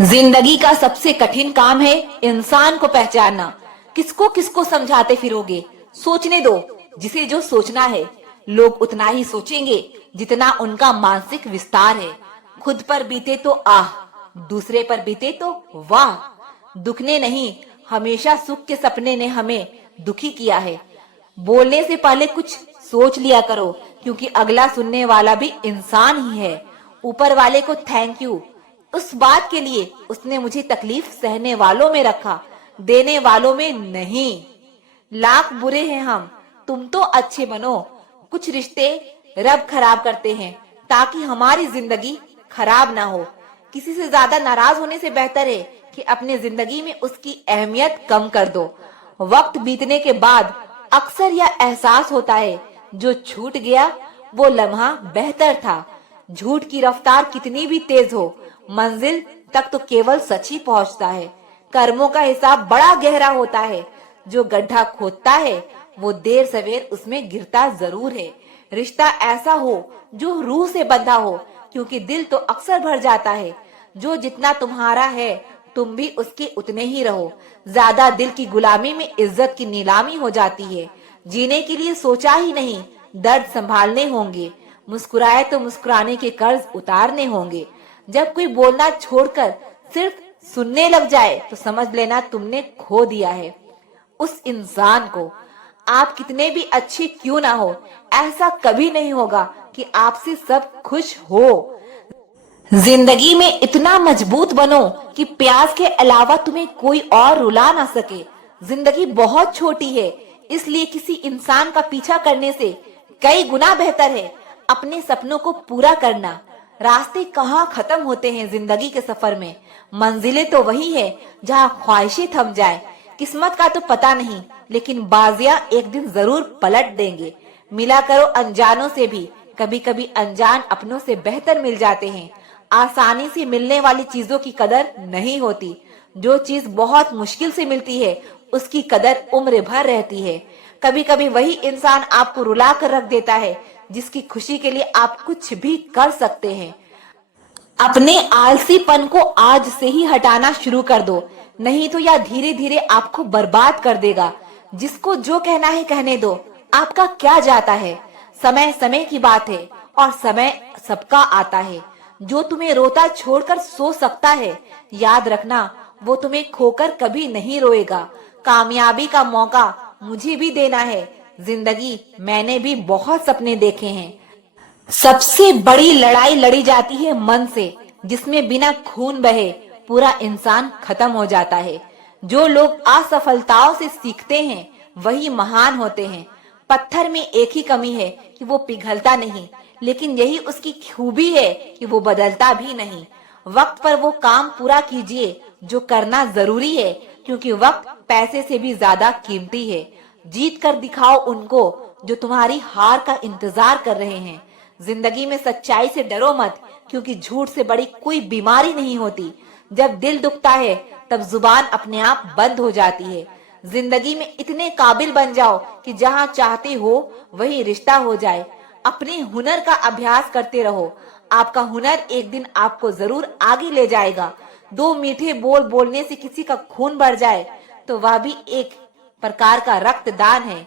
जिंदगी का सबसे कठिन काम है इंसान को पहचानना। किसको किसको समझाते फिरोगे, सोचने दो। जिसे जो सोचना है लोग उतना ही सोचेंगे जितना उनका मानसिक विस्तार है। खुद पर बीते तो आह, दूसरे पर बीते तो वाह। दुख ने नहीं, हमेशा सुख के सपने ने हमें दुखी किया है। बोलने से पहले कुछ सोच लिया करो, क्योंकि अगला सुनने वाला भी इंसान ही है। ऊपर वाले को थैंक यू उस बात के लिए उसने मुझे तकलीफ सहने वालों में रखा, देने वालों में नहीं। लाख बुरे हैं हम, तुम तो अच्छे बनो। कुछ रिश्ते रब खराब करते हैं ताकि हमारी जिंदगी खराब ना हो। किसी से ज्यादा नाराज होने से बेहतर है कि अपनी जिंदगी में उसकी अहमियत कम कर दो। वक्त बीतने के बाद अक्सर यह एहसास होता है, जो छूट गया वो लम्हा बेहतर था। झूठ की रफ्तार कितनी भी तेज हो, मंजिल तक तो केवल सच ही पहुंचता है। कर्मों का हिसाब बड़ा गहरा होता है, जो गड्ढा खोदता है वो देर सवेर उसमें गिरता जरूर है। रिश्ता ऐसा हो जो रूह से बंधा हो, क्योंकि दिल तो अक्सर भर जाता है। जो जितना तुम्हारा है तुम भी उसके उतने ही रहो। ज्यादा दिल की गुलामी में इज्जत की नीलामी हो जाती है। जीने के लिए सोचा ही नहीं, दर्द संभालने होंगे। मुस्कुराए तो मुस्कुराने के कर्ज उतारने होंगे। जब कोई बोलना छोड़कर सिर्फ सुनने लग जाए तो समझ लेना तुमने खो दिया है उस इंसान को। आप कितने भी अच्छे क्यों ना हो, ऐसा कभी नहीं होगा कि आपसे सब खुश हो। जिंदगी में इतना मजबूत बनो कि प्यास के अलावा तुम्हें कोई और रुला ना सके। जिंदगी बहुत छोटी है, इसलिए किसी इंसान का पीछा करने से कई गुना बेहतर है अपने सपनों को पूरा करना। रास्ते कहाँ खत्म होते हैं जिंदगी के सफर में, मंजिलें तो वही है जहाँ ख्वाहिशें थम जाए। किस्मत का तो पता नहीं, लेकिन बाजियां एक दिन जरूर पलट देंगे। मिला करो अनजानों से भी, कभी कभी अनजान अपनों से बेहतर मिल जाते हैं। आसानी से मिलने वाली चीजों की कदर नहीं होती। जो चीज बहुत मुश्किल से मिलती है उसकी कदर उम्र भर रहती है। कभी कभी वही इंसान आपको रुला कर रख देता है जिसकी खुशी के लिए आप कुछ भी कर सकते हैं। अपने आलसीपन को आज से ही हटाना शुरू कर दो, नहीं तो यह धीरे धीरे आपको बर्बाद कर देगा। जिसको जो कहना है कहने दो, आपका क्या जाता है। समय समय की बात है और समय सबका आता है। जो तुम्हें रोता छोड़कर सो सकता है, याद रखना वो तुम्हें खोकर कभी नहीं रोएगा। कामयाबी का मौका मुझे भी देना है। जिंदगी मैंने भी बहुत सपने देखे हैं। सबसे बड़ी लड़ाई लड़ी जाती है मन से, जिसमें बिना खून बहे पूरा इंसान खत्म हो जाता है। जो लोग असफलताओं से सीखते हैं वही महान होते हैं। पत्थर में एक ही कमी है कि वो पिघलता नहीं, लेकिन यही उसकी खूबी है कि वो बदलता भी नहीं। वक्त पर वो काम पूरा कीजिए जो करना जरूरी है, क्योंकि वक्त पैसे से भी ज्यादा कीमती है। जीत कर दिखाओ उनको जो तुम्हारी हार का इंतजार कर रहे हैं। जिंदगी में सच्चाई से डरो मत, क्योंकि झूठ से बड़ी कोई बीमारी नहीं होती। जब दिल दुखता है तब जुबान अपने आप बंद हो जाती है। जिंदगी में इतने काबिल बन जाओ कि जहाँ चाहते हो वही रिश्ता हो जाए। अपने हुनर का अभ्यास करते रहो, आपका हुनर एक दिन आपको जरूर आगे ले जाएगा। दो मीठे बोल बोलने से किसी का खून बढ़ जाए तो वह भी एक प्रकार का रक्तदान है।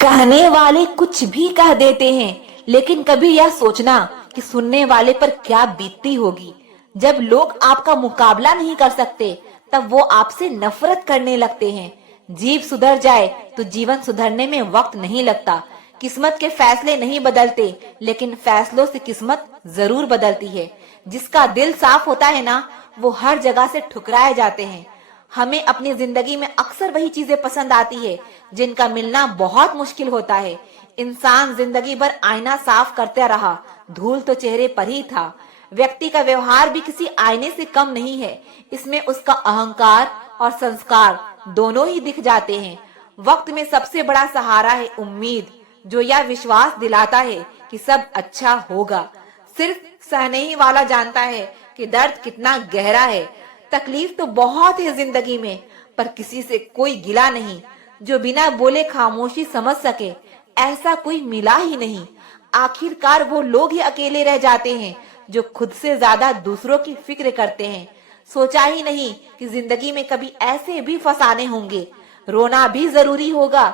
कहने वाले कुछ भी कह देते हैं, लेकिन कभी यह सोचना कि सुनने वाले पर क्या बीतती होगी। जब लोग आपका मुकाबला नहीं कर सकते तब वो आपसे नफरत करने लगते हैं। जीव सुधर जाए तो जीवन सुधरने में वक्त नहीं लगता। किस्मत के फैसले नहीं बदलते, लेकिन फैसलों से किस्मत जरूर बदलती है। जिसका दिल साफ होता है ना, वो हर जगह से ठुकराए जाते हैं। हमें अपनी जिंदगी में अक्सर वही चीजें पसंद आती है जिनका मिलना बहुत मुश्किल होता है। इंसान जिंदगी भर आईना साफ करता रहा, धूल तो चेहरे पर ही था। व्यक्ति का व्यवहार भी किसी आईने से कम नहीं है, इसमें उसका अहंकार और संस्कार दोनों ही दिख जाते हैं। वक्त में सबसे बड़ा सहारा है उम्मीद, जो यह विश्वास दिलाता है कि सब अच्छा होगा। सिर्फ सहने ही वाला जानता है कि दर्द कितना गहरा है। तकलीफ तो बहुत है जिंदगी में, पर किसी से कोई गिला नहीं। जो बिना बोले खामोशी समझ सके, ऐसा कोई मिला ही नहीं। आखिरकार वो लोग ही अकेले रह जाते हैं जो खुद से ज्यादा दूसरों की फिक्र करते हैं। सोचा ही नहीं कि जिंदगी में कभी ऐसे भी फसाने होंगे। रोना भी जरूरी होगा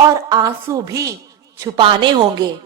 और आंसू भी छुपाने होंगे।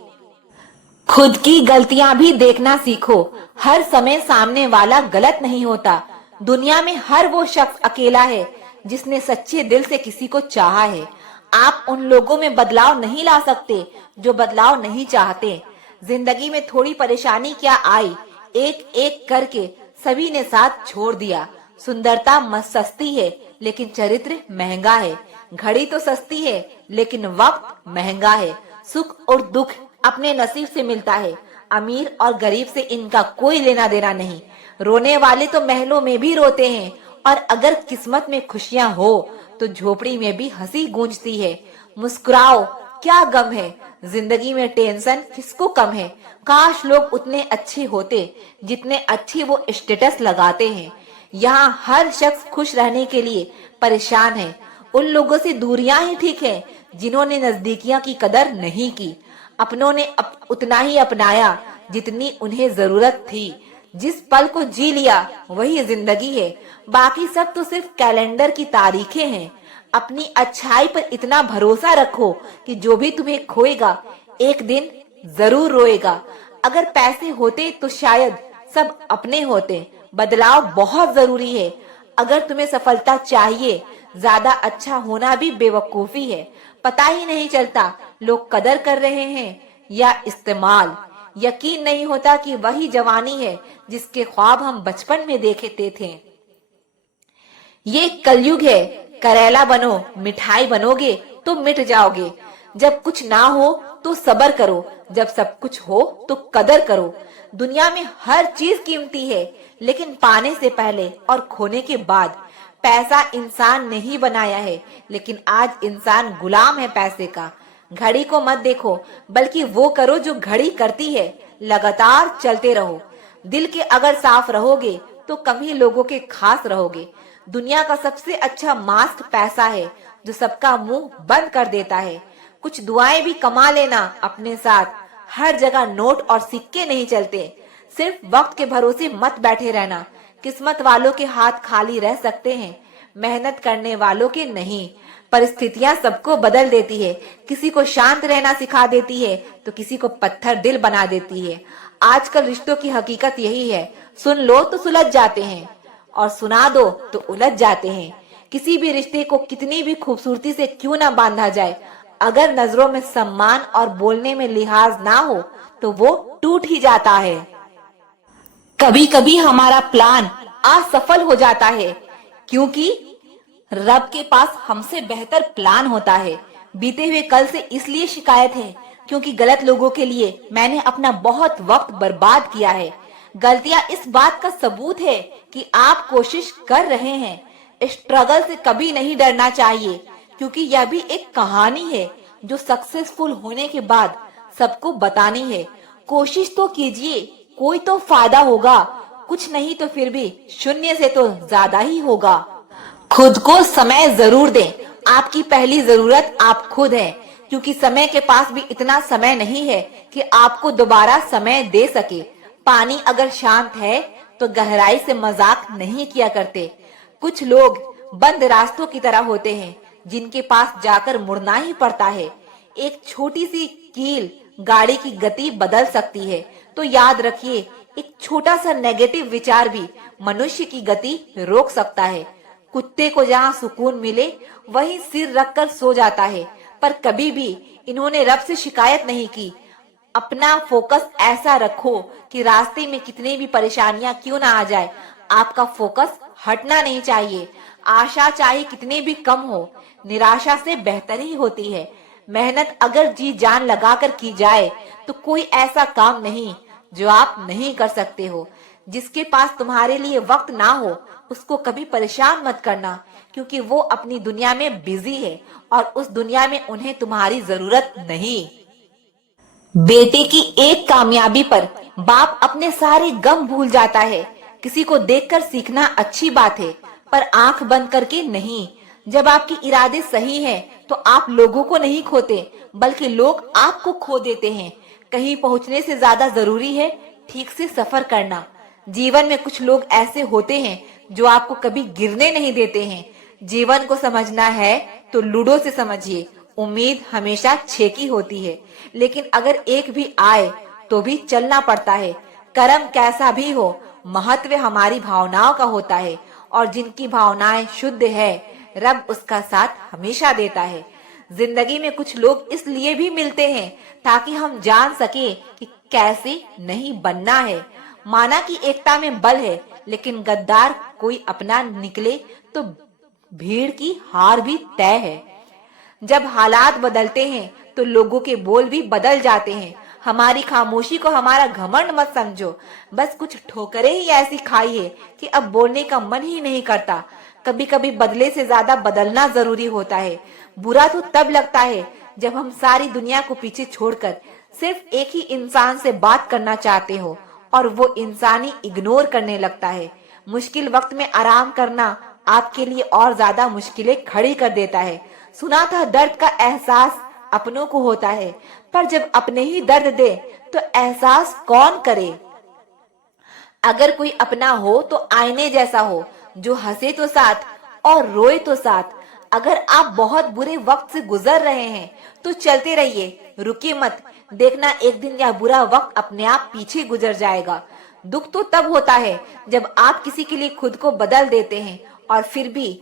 खुद की गलतियां भी देखना सीखो। हर समय सामने वाला गलत नहीं होता। दुनिया में हर वो शख्स अकेला है जिसने सच्चे दिल से किसी को चाहा है। आप उन लोगों में बदलाव नहीं ला सकते जो बदलाव नहीं चाहते। जिंदगी में थोड़ी परेशानी क्या आई, एक एक करके सभी ने साथ छोड़ दिया। सुंदरता मत सस्ती है लेकिन चरित्र महंगा है। घड़ी तो सस्ती है लेकिन वक्त महंगा है। सुख और दुख अपने नसीब से मिलता है। अमीर और गरीब से इनका कोई लेना देना नहीं। रोने वाले तो महलों में भी रोते हैं और अगर किस्मत में खुशियां हो तो झोपड़ी में भी हंसी गूंजती है। मुस्कुराओ, क्या गम है, जिंदगी में टेंशन किसको कम है। काश लोग उतने अच्छे होते जितने अच्छी वो स्टेटस लगाते हैं। यहाँ हर शख्स खुश रहने के लिए परेशान है। उन लोगों से दूरियां ही ठीक है जिन्होंने नजदीकियां की कदर नहीं की। अपनों ने उतना ही अपनाया जितनी उन्हें जरूरत थी। जिस पल को जी लिया वही जिंदगी है। बाकी सब तो सिर्फ कैलेंडर की तारीखें हैं। अपनी अच्छाई पर इतना भरोसा रखो कि जो भी तुम्हें खोएगा एक दिन जरूर रोएगा। अगर पैसे होते तो शायद सब अपने होते। बदलाव बहुत जरूरी है। अगर तुम्हें सफलता चाहिए, ज्यादा अच्छा होना भी बेवकूफी है। पता ही नहीं चलता लोग कदर कर रहे हैं या इस्तेमाल। यकीन नहीं होता कि वही जवानी है जिसके ख्वाब हम बचपन में देखते थे। ये कलयुग है, करेला बनो, मिठाई बनोगे तो मिट जाओगे। जब कुछ ना हो तो सब्र करो, जब सब कुछ हो तो कदर करो। दुनिया में हर चीज कीमती है लेकिन पाने से पहले और खोने के बाद। पैसा इंसान ने ही बनाया है लेकिन आज इंसान गुलाम है पैसे का। घड़ी को मत देखो बल्कि वो करो जो घड़ी करती है। लगातार चलते रहो। दिल के अगर साफ रहोगे तो कम ही लोगों के खास रहोगे। दुनिया का सबसे अच्छा मास्क पैसा है जो सबका मुंह बंद कर देता है। कुछ दुआएं भी कमा लेना अपने साथ। हर जगह नोट और सिक्के नहीं चलते। सिर्फ वक्त के भरोसे मत बैठे रहना। किस्मत वालों के हाथ खाली रह सकते हैं, मेहनत करने वालों के नहीं। परिस्थितियां सबको बदल देती है। किसी को शांत रहना सिखा देती है तो किसी को पत्थर दिल बना देती है। आजकल रिश्तों की हकीकत यही है, सुन लो तो सुलझ जाते हैं और सुना दो तो उलझ जाते हैं। किसी भी रिश्ते को कितनी भी खूबसूरती से क्यों ना बांधा जाए, अगर नजरों में सम्मान और बोलने में लिहाज ना हो तो वो टूट ही जाता है। कभी कभी हमारा प्लान असफल हो जाता है क्योंकि रब के पास हमसे बेहतर प्लान होता है। बीते हुए कल से इसलिए शिकायत है क्योंकि गलत लोगों के लिए मैंने अपना बहुत वक्त बर्बाद किया है। गलतियां इस बात का सबूत है कि आप कोशिश कर रहे हैं। स्ट्रगल से कभी नहीं डरना चाहिए क्योंकि यह भी एक कहानी है जो सक्सेसफुल होने के बाद सबको बतानी है। कोशिश तो कीजिए, कोई तो फायदा होगा। कुछ नहीं तो फिर भी शून्य से तो ज्यादा ही होगा। खुद को समय जरूर दें। आपकी पहली जरूरत आप खुद हैं क्योंकि समय के पास भी इतना समय नहीं है कि आपको दोबारा समय दे सके। पानी अगर शांत है तो गहराई से मजाक नहीं किया करते। कुछ लोग बंद रास्तों की तरह होते हैं जिनके पास जाकर मुड़ना ही पड़ता है। एक छोटी सी कील गाड़ी की गति बदल सकती है। तो याद रखिए, एक छोटा सा नेगेटिव विचार भी मनुष्य की गति रोक सकता है। कुत्ते को जहाँ सुकून मिले वहीं सिर रखकर सो जाता है, पर कभी भी इन्होंने रब से शिकायत नहीं की। अपना फोकस ऐसा रखो कि रास्ते में कितनी भी परेशानियां क्यों ना आ जाए, आपका फोकस हटना नहीं चाहिए। आशा चाहे कितनी भी कम हो, निराशा से बेहतर ही होती है। मेहनत अगर जी जान लगाकर की जाए तो कोई ऐसा काम नहीं जो आप नहीं कर सकते हो। जिसके पास तुम्हारे लिए वक्त ना हो उसको कभी परेशान मत करना क्योंकि वो अपनी दुनिया में बिजी है और उस दुनिया में उन्हें तुम्हारी जरूरत नहीं। बेटे की एक कामयाबी पर बाप अपने सारे गम भूल जाता है। किसी को देखकर सीखना अच्छी बात है पर आंख बंद करके नहीं। जब आपके इरादे सही हैं तो आप लोगों को नहीं खोते बल्कि लोग आपको खो देते हैं। कहीं पहुंचने से ज्यादा जरूरी है ठीक से सफर करना। जीवन में कुछ लोग ऐसे होते हैं जो आपको कभी गिरने नहीं देते हैं। जीवन को समझना है तो लूडो से समझिए। उम्मीद हमेशा 6 की होती है, लेकिन अगर एक भी आए तो भी चलना पड़ता है। कर्म कैसा भी हो, महत्व हमारी भावनाओं का होता है, और जिनकी भावनाएं शुद्ध है, रब उसका साथ हमेशा देता है। जिंदगी में कुछ लोग इसलिए भी मिलते हैं ताकि हम जान सके कि कैसे नहीं बनना है। माना कि एकता में बल है, लेकिन गद्दार कोई अपना निकले तो भीड़ की हार भी तय है। जब हालात बदलते हैं तो लोगों के बोल भी बदल जाते हैं। हमारी खामोशी को हमारा घमंड मत समझो। बस कुछ ठोकरें ही ऐसी खाई है कि अब बोलने का मन ही नहीं करता। कभी कभी बदले से ज्यादा बदलना जरूरी होता है। बुरा तो तब लगता है जब हम सारी दुनिया को पीछे छोड़कर सिर्फ एक ही इंसान से बात करना चाहते हो और वो इंसान ही इग्नोर करने लगता है। मुश्किल वक्त में आराम करना आपके लिए और ज्यादा मुश्किलें खड़ी कर देता है। सुना था दर्द का एहसास अपनों को होता है, पर जब अपने ही दर्द दे तो एहसास कौन करे। अगर कोई अपना हो तो आईने जैसा हो, जो हंसे तो साथ और रोए तो साथ। अगर आप बहुत बुरे वक्त से गुजर रहे हैं तो चलते रहिए, रुकिए मत। देखना एक दिन यह बुरा वक्त अपने आप पीछे गुजर जाएगा। दुख तो तब होता है जब आप किसी के लिए खुद को बदल देते हैं और फिर भी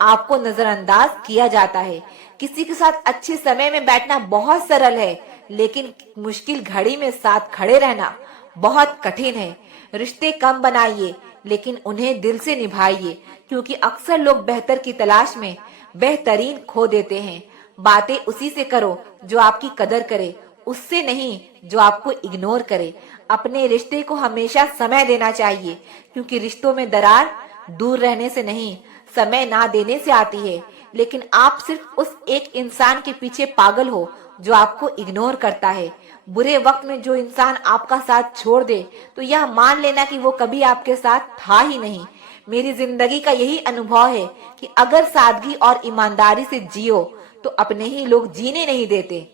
आपको नजरअंदाज किया जाता है। किसी के साथ अच्छे समय में बैठना बहुत सरल है, लेकिन मुश्किल घड़ी में साथ खड़े रहना बहुत कठिन है। रिश्ते कम बनाइए, लेकिन उन्हें दिल से निभाइए, क्योंकि अक्सर लोग बेहतर की तलाश में बेहतरीन खो देते हैं। बातें उसी से करो जो आपकी कदर करे, उससे नहीं जो आपको इग्नोर करे। अपने रिश्ते को हमेशा समय देना चाहिए, क्योंकि रिश्तों में दरार दूर रहने से नहीं, समय ना देने से आती है। लेकिन आप सिर्फ उस एक इंसान के पीछे पागल हो जो आपको इग्नोर करता है। बुरे वक्त में जो इंसान आपका साथ छोड़ दे तो यह मान लेना कि वो कभी आपके साथ था ही नहीं। मेरी जिंदगी का यही अनुभव है कि अगर सादगी और ईमानदारी से जियो तो अपने ही लोग जीने नहीं देते।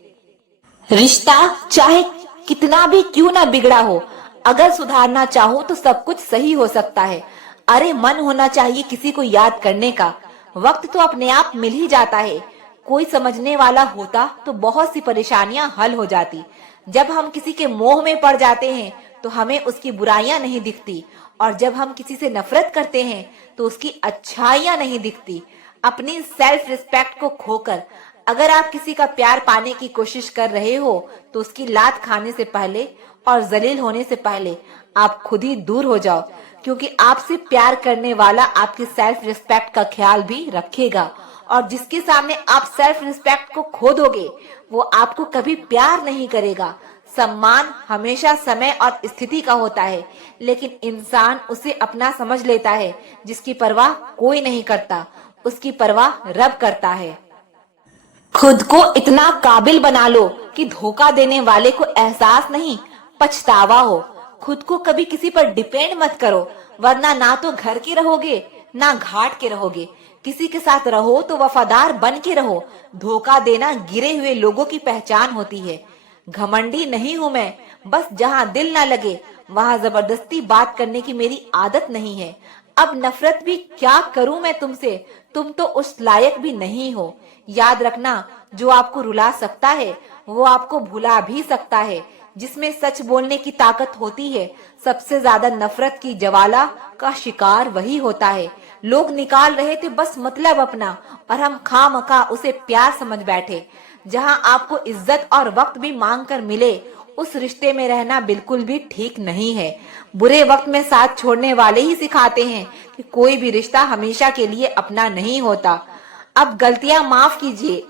रिश्ता चाहे कितना भी क्यों ना बिगड़ा हो, अगर सुधारना चाहो तो सब कुछ सही हो सकता है। अरे मन होना चाहिए किसी को याद करने का। वक्त तो अपने आप मिल ही जाता है। कोई समझने वाला होता तो बहुत सी परेशानियां हल हो जाती। जब हम किसी के मोह में पड़ जाते हैं तो हमें उसकी बुराइयां नहीं दिखती, और जब हम किसी से नफरत करते हैं तो उसकी अच्छाइयां नहीं दिखती। अपनी सेल्फ रिस्पेक्ट को खोकर अगर आप किसी का प्यार पाने की कोशिश कर रहे हो तो उसकी लात खाने से पहले और जलील होने से पहले आप खुद ही दूर हो जाओ, क्योंकि आपसे प्यार करने वाला आपकी सेल्फ रिस्पेक्ट का ख्याल भी रखेगा, और जिसके सामने आप सेल्फ रिस्पेक्ट को खो दोगे वो आपको कभी प्यार नहीं करेगा। सम्मान हमेशा समय और स्थिति का होता है, लेकिन इंसान उसे अपना समझ लेता है जिसकी परवाह कोई नहीं करता, उसकी परवाह रब करता है। खुद को इतना काबिल बना लो कि धोखा देने वाले को एहसास नहीं, पछतावा हो। खुद को कभी किसी पर डिपेंड मत करो, वरना ना तो घर के रहोगे ना घाट के रहोगे। किसी के साथ रहो तो वफादार बन के रहो। धोखा देना गिरे हुए लोगों की पहचान होती है। घमंडी नहीं हूं मैं, बस जहां दिल ना लगे वहां जबरदस्ती बात करने की मेरी आदत नहीं है। अब नफरत भी क्या करूं मैं तुमसे, तुम तो उस लायक भी नहीं हो। याद रखना, जो आपको रुला सकता है वो आपको भुला भी सकता है। जिसमें सच बोलने की ताकत होती है, सबसे ज्यादा नफरत की ज्वाला का शिकार वही होता है। लोग निकाल रहे थे बस मतलब अपना, और हम खामखा उसे प्यार समझ बैठे। जहां आपको इज्जत और वक्त भी मांग कर मिले, उस रिश्ते में रहना बिल्कुल भी ठीक नहीं है। बुरे वक्त में साथ छोड़ने वाले ही सिखाते हैं कि कोई भी रिश्ता हमेशा के लिए अपना नहीं होता। अब गलतियां माफ कीजिए,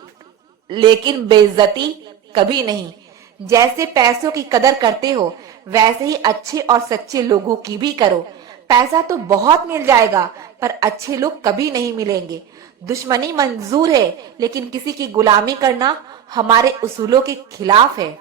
लेकिन बेइज्जती कभी नहीं। जैसे पैसों की कदर करते हो, वैसे ही अच्छे और सच्चे लोगों की भी करो। पैसा तो बहुत मिल जाएगा, पर अच्छे लोग कभी नहीं मिलेंगे। दुश्मनी मंजूर है, लेकिन किसी की गुलामी करना हमारे उसूलों के खिलाफ है।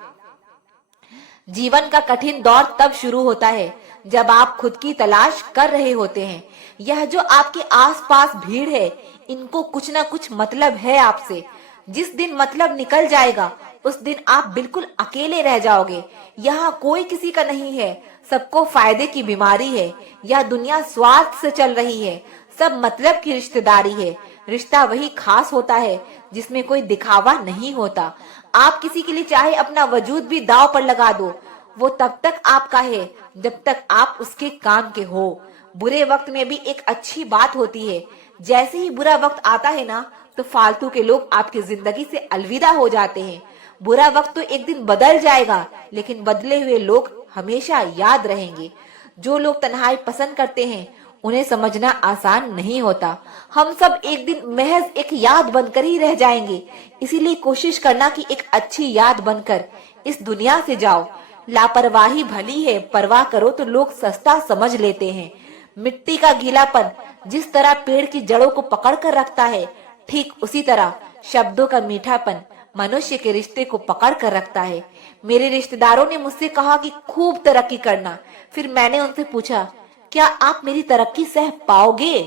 जीवन का कठिन दौर तब शुरू होता है जब आप खुद की तलाश कर रहे होते हैं। यह जो आपके आसपास भीड़ है, इनको कुछ ना कुछ मतलब है आपसे। जिस दिन मतलब निकल जाएगा उस दिन आप बिल्कुल अकेले रह जाओगे। यहाँ कोई किसी का नहीं है। सबको फायदे की बीमारी है। यह दुनिया स्वार्थ से चल रही है। सब मतलब की रिश्तेदारी है। रिश्ता वही खास होता है जिसमें कोई दिखावा नहीं होता। आप किसी के लिए चाहे अपना वजूद भी दांव पर लगा दो, वो तब तक आपका है जब तक आप उसके काम के हो। बुरे वक्त में भी एक अच्छी बात होती है। जैसे ही बुरा वक्त आता है ना, तो फालतू के लोग आपकी जिंदगी से अलविदा हो जाते हैं। बुरा वक्त तो एक दिन बदल जाएगा, लेकिन बदले हुए लोग हमेशा याद रहेंगे। जो लोग तन्हाई पसंद करते हैं, उन्हें समझना आसान नहीं होता। हम सब एक दिन महज एक याद बनकर ही रह जाएंगे। इसीलिए कोशिश करना कि एक अच्छी याद बनकर इस दुनिया से जाओ। लापरवाही भली है, परवाह करो तो लोग सस्ता समझ लेते हैं। मिट्टी का गीलापन जिस तरह पेड़ की जड़ों को पकड़ कर रखता है, ठीक उसी तरह शब्दों का मीठापन मनुष्य के रिश्ते को पकड़ कर रखता है। मेरे रिश्तेदारों ने मुझसे कहा कि खूब तरक्की करना। फिर मैंने उनसे पूछा, क्या आप मेरी तरक्की सह पाओगे?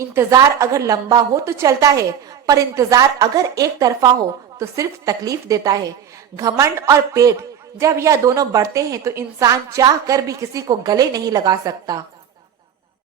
इंतजार अगर लंबा हो तो चलता है, पर इंतजार अगर एक तरफा हो तो सिर्फ तकलीफ देता है। घमंड और पेट जब यह दोनों बढ़ते हैं तो इंसान चाह कर भी किसी को गले नहीं लगा सकता।